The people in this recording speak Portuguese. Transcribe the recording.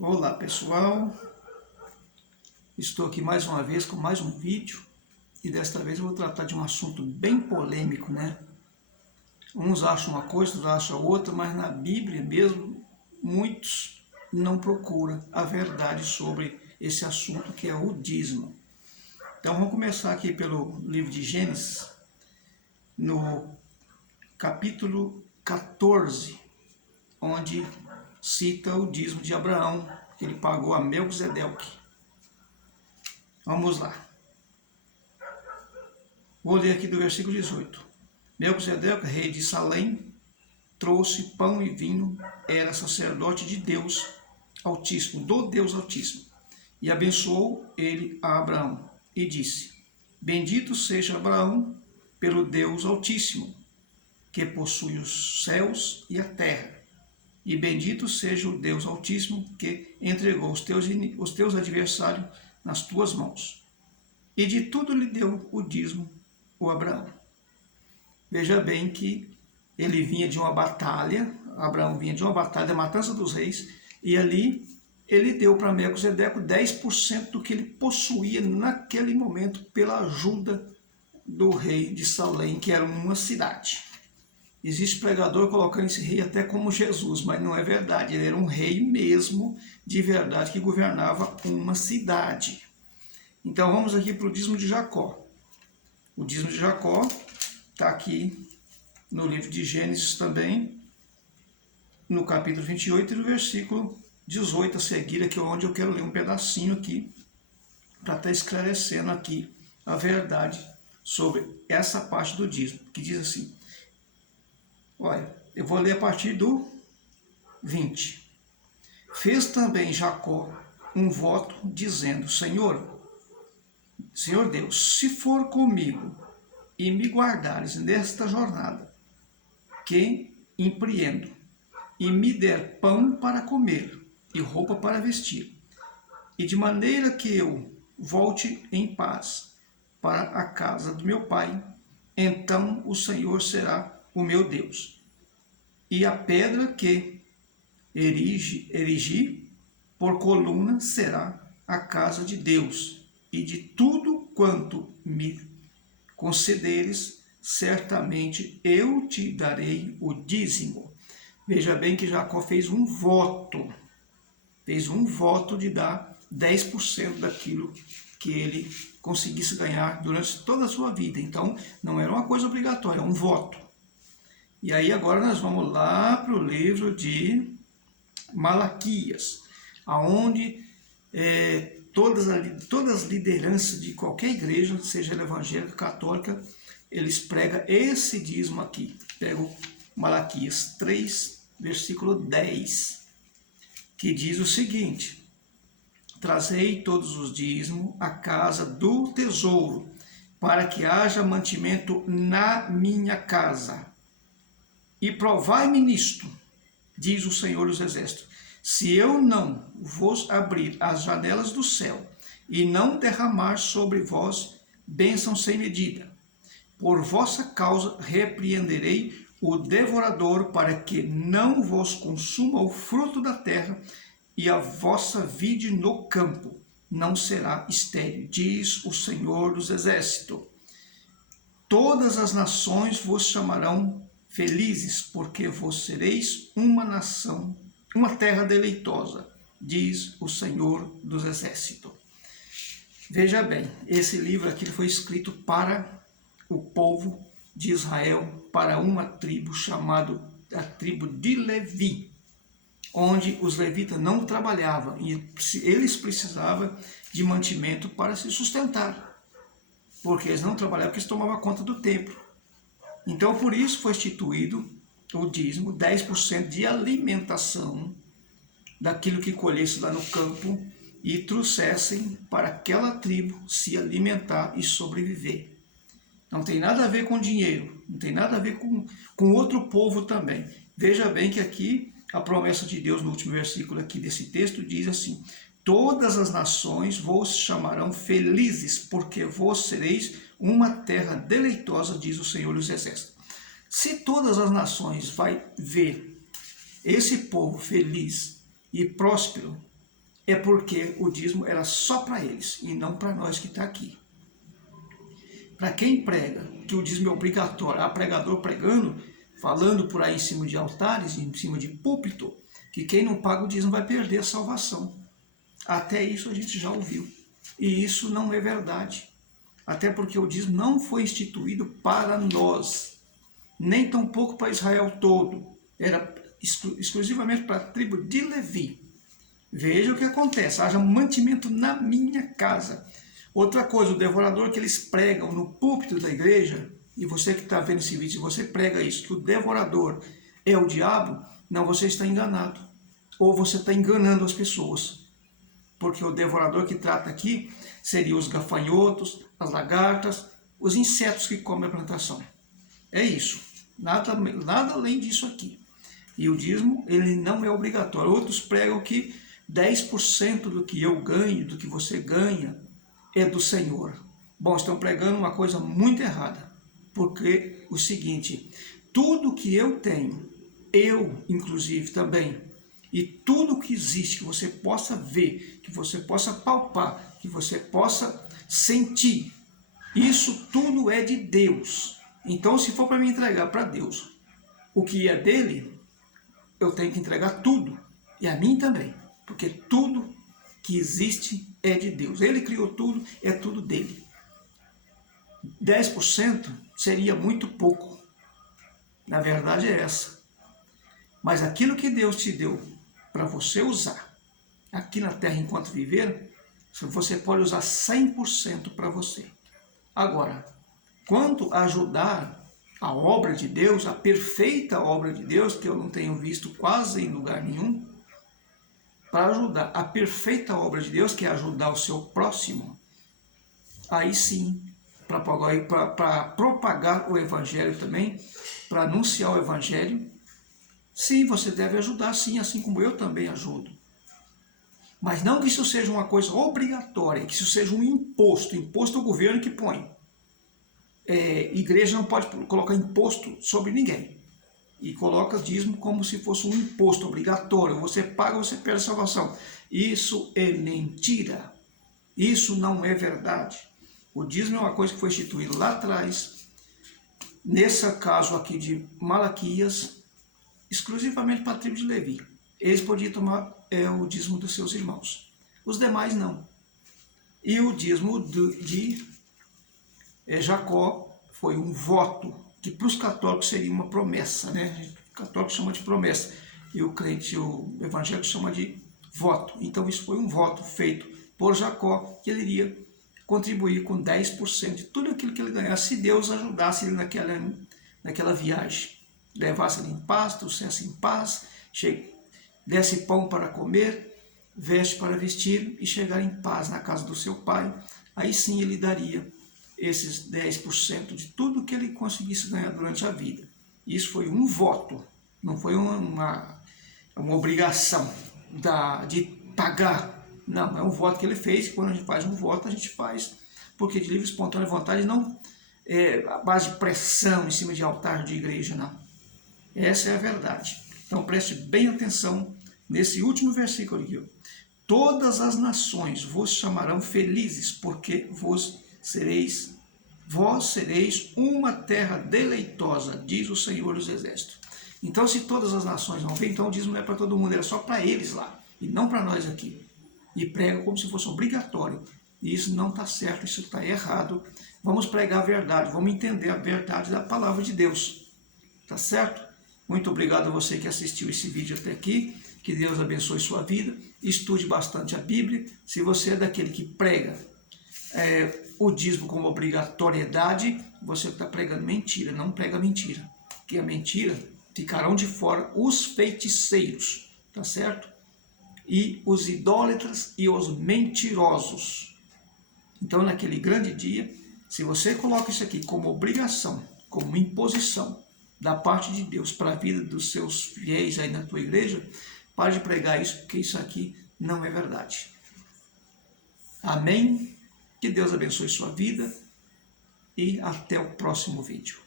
Olá pessoal, estou aqui mais uma vez com mais um vídeo e desta vez eu vou tratar de um assunto bem polêmico, né? Uns acham uma coisa, outros acham outra, mas na Bíblia mesmo muitos não procuram a verdade sobre esse assunto que é o dízimo. Então vamos começar aqui pelo livro de Gênesis, no capítulo 14, onde cita o dízimo de Abraão, que ele pagou a Melquisedeque. Vamos lá. Vou ler aqui do versículo 18. Melquisedeque, rei de Salém, trouxe pão e vinho, era sacerdote de Deus Altíssimo, do Deus Altíssimo. E abençoou ele a Abraão e disse: Bendito seja Abraão pelo Deus Altíssimo, que possui os céus e a terra. E bendito seja o Deus Altíssimo, que entregou os teus adversários nas tuas mãos. E de tudo lhe deu o dízimo, o Abraão. Veja bem que ele vinha de uma batalha, Abraão vinha de uma batalha da matança dos reis, e ali ele deu para Melquisedeque 10% do que ele possuía naquele momento pela ajuda do rei de Salém, que era uma cidade. Existe pregador colocando esse rei até como Jesus, mas não é verdade. Ele era um rei mesmo, de verdade, que governava uma cidade. Então vamos aqui para o dízimo de Jacó. O dízimo de Jacó está aqui no livro de Gênesis também, no capítulo 28 e no versículo 18 a seguir, aqui onde eu quero ler um pedacinho aqui, para estar esclarecendo aqui a verdade sobre essa parte do dízimo, que diz assim. Olha, eu vou ler a partir do 20. Fez também Jacó um voto, dizendo: Senhor Deus, se for comigo e me guardares nesta jornada, que empreendo, e me der pão para comer e roupa para vestir, e de maneira que eu volte em paz para a casa do meu pai, então o Senhor será o meu Deus. E a pedra que erigi por coluna será a casa de Deus, e de tudo quanto me concederes, certamente eu te darei o dízimo. Veja bem que Jacó fez um voto de dar 10% daquilo que ele conseguisse ganhar durante toda a sua vida. Então, não era uma coisa obrigatória, é um voto. E aí agora nós vamos lá para o livro de Malaquias, aonde todas as lideranças de qualquer igreja, seja ela evangélica, católica, eles pregam esse dízimo aqui. Pego Malaquias 3, versículo 10, que diz o seguinte: Trazei todos os dízimos à casa do tesouro, para que haja mantimento na minha casa. E provai-me nisto, diz o Senhor dos Exércitos, se eu não vos abrir as janelas do céu e não derramar sobre vós bênção sem medida. Por vossa causa repreenderei o devorador, para que não vos consuma o fruto da terra, e a vossa vide no campo não será estéril, diz o Senhor dos Exércitos. Todas as nações vos chamarão felizes, porque vos sereis uma nação, uma terra deleitosa, diz o Senhor dos Exércitos. Veja bem, esse livro aqui foi escrito para o povo de Israel, para uma tribo chamada a tribo de Levi, onde os levitas não trabalhavam e eles precisavam de mantimento para se sustentar, porque eles não trabalhavam, porque eles tomavam conta do templo. Então, por isso foi instituído o dízimo, 10% de alimentação daquilo que colhesse lá no campo e trouxessem para aquela tribo se alimentar e sobreviver. Não tem nada a ver com dinheiro, não tem nada a ver com outro povo também. Veja bem que aqui a promessa de Deus no último versículo aqui desse texto diz assim: Todas as nações vos chamarão felizes, porque vos sereis uma terra deleitosa, diz o Senhor dos Exércitos. Se todas as nações vai ver esse povo feliz e próspero, é porque o dízimo era só para eles e não para nós que está aqui. Para quem prega que o dízimo é obrigatório, há pregador pregando, falando por aí em cima de altares, em cima de púlpito, que quem não paga o dízimo vai perder a salvação. Até isso a gente já ouviu. E isso não é verdade. Até porque o dízimo não foi instituído para nós, nem tampouco para Israel todo. Era exclusivamente para a tribo de Levi. Veja o que acontece, haja mantimento na minha casa. Outra coisa, o devorador que eles pregam no púlpito da igreja, e você que está vendo esse vídeo, se você prega isso, que o devorador é o diabo, não, você está enganado. Ou você está enganando as pessoas. Porque o devorador que trata aqui seria os gafanhotos, as lagartas, os insetos que comem a plantação. É isso, nada além disso aqui. E o dízimo, ele não é obrigatório. Outros pregam que 10% do que eu ganho, do que você ganha, é do Senhor. Bom, estão pregando uma coisa muito errada. Porque o seguinte, tudo que eu tenho, eu inclusive também, e tudo que existe, que você possa ver, que você possa palpar, que você possa sentir, isso tudo é de Deus. Então, se for para me entregar para Deus o que é dele, eu tenho que entregar tudo, e a mim também, porque tudo que existe é de Deus. Ele criou tudo, é tudo dele. 10% seria muito pouco. Na verdade é essa. Mas aquilo que Deus te deu para você usar aqui na terra enquanto viver, você pode usar 100% para você. Agora, quanto a ajudar a obra de Deus, a perfeita obra de Deus, que eu não tenho visto quase em lugar nenhum, para ajudar a perfeita obra de Deus, que é ajudar o seu próximo, aí sim, para propagar o evangelho também, para anunciar o evangelho, sim, você deve ajudar sim, assim como eu também ajudo. Mas não que isso seja uma coisa obrigatória, que isso seja um imposto ao governo que põe. Igreja não pode colocar imposto sobre ninguém. E coloca dízimo como se fosse um imposto obrigatório. Você paga, você perde a salvação. Isso é mentira. Isso não é verdade. O dízimo é uma coisa que foi instituída lá atrás, nesse caso aqui de Malaquias, exclusivamente para a tribo de Levi. Eles podiam tomar o dízimo dos seus irmãos. Os demais não. E o dízimo de Jacó foi um voto, que para os católicos seria uma promessa, né? O católico chama de promessa, e o crente, o evangélico chama de voto. Então isso foi um voto feito por Jacó, que ele iria contribuir com 10% de tudo aquilo que ele ganhasse, se Deus ajudasse ele naquela viagem. Levasse ele em paz, trouxesse em paz, desse pão para comer, veste para vestir e chegar em paz na casa do seu pai. Aí sim ele daria esses 10% de tudo que ele conseguisse ganhar durante a vida. Isso foi um voto, não foi uma obrigação de pagar. Não, é um voto que ele fez. Quando a gente faz um voto, a gente faz porque de livre e espontânea vontade, não a base de pressão em cima de altar de igreja, não. Essa é a verdade. Então preste bem atenção nesse último versículo aqui. Todas as nações vos chamarão felizes, porque vós sereis uma terra deleitosa, diz o Senhor dos Exércitos. Então, se todas as nações vão ver, então o dízimo não é para todo mundo, era só para eles lá, e não para nós aqui. E prega como se fosse obrigatório. E isso não está certo, isso está errado. Vamos pregar a verdade, vamos entender a verdade da palavra de Deus. Tá certo? Muito obrigado a você que assistiu esse vídeo até aqui. Que Deus abençoe sua vida. Estude bastante a Bíblia. Se você é daquele que prega o dízimo como obrigatoriedade, você está pregando mentira. Não prega mentira. Porque a mentira ficarão de fora os feiticeiros. Tá certo? E os idólatras e os mentirosos. Então, naquele grande dia, se você coloca isso aqui como obrigação, como imposição da parte de Deus para a vida dos seus fiéis aí na tua igreja, pare de pregar isso, porque isso aqui não é verdade. Amém? Que Deus abençoe sua vida e até o próximo vídeo.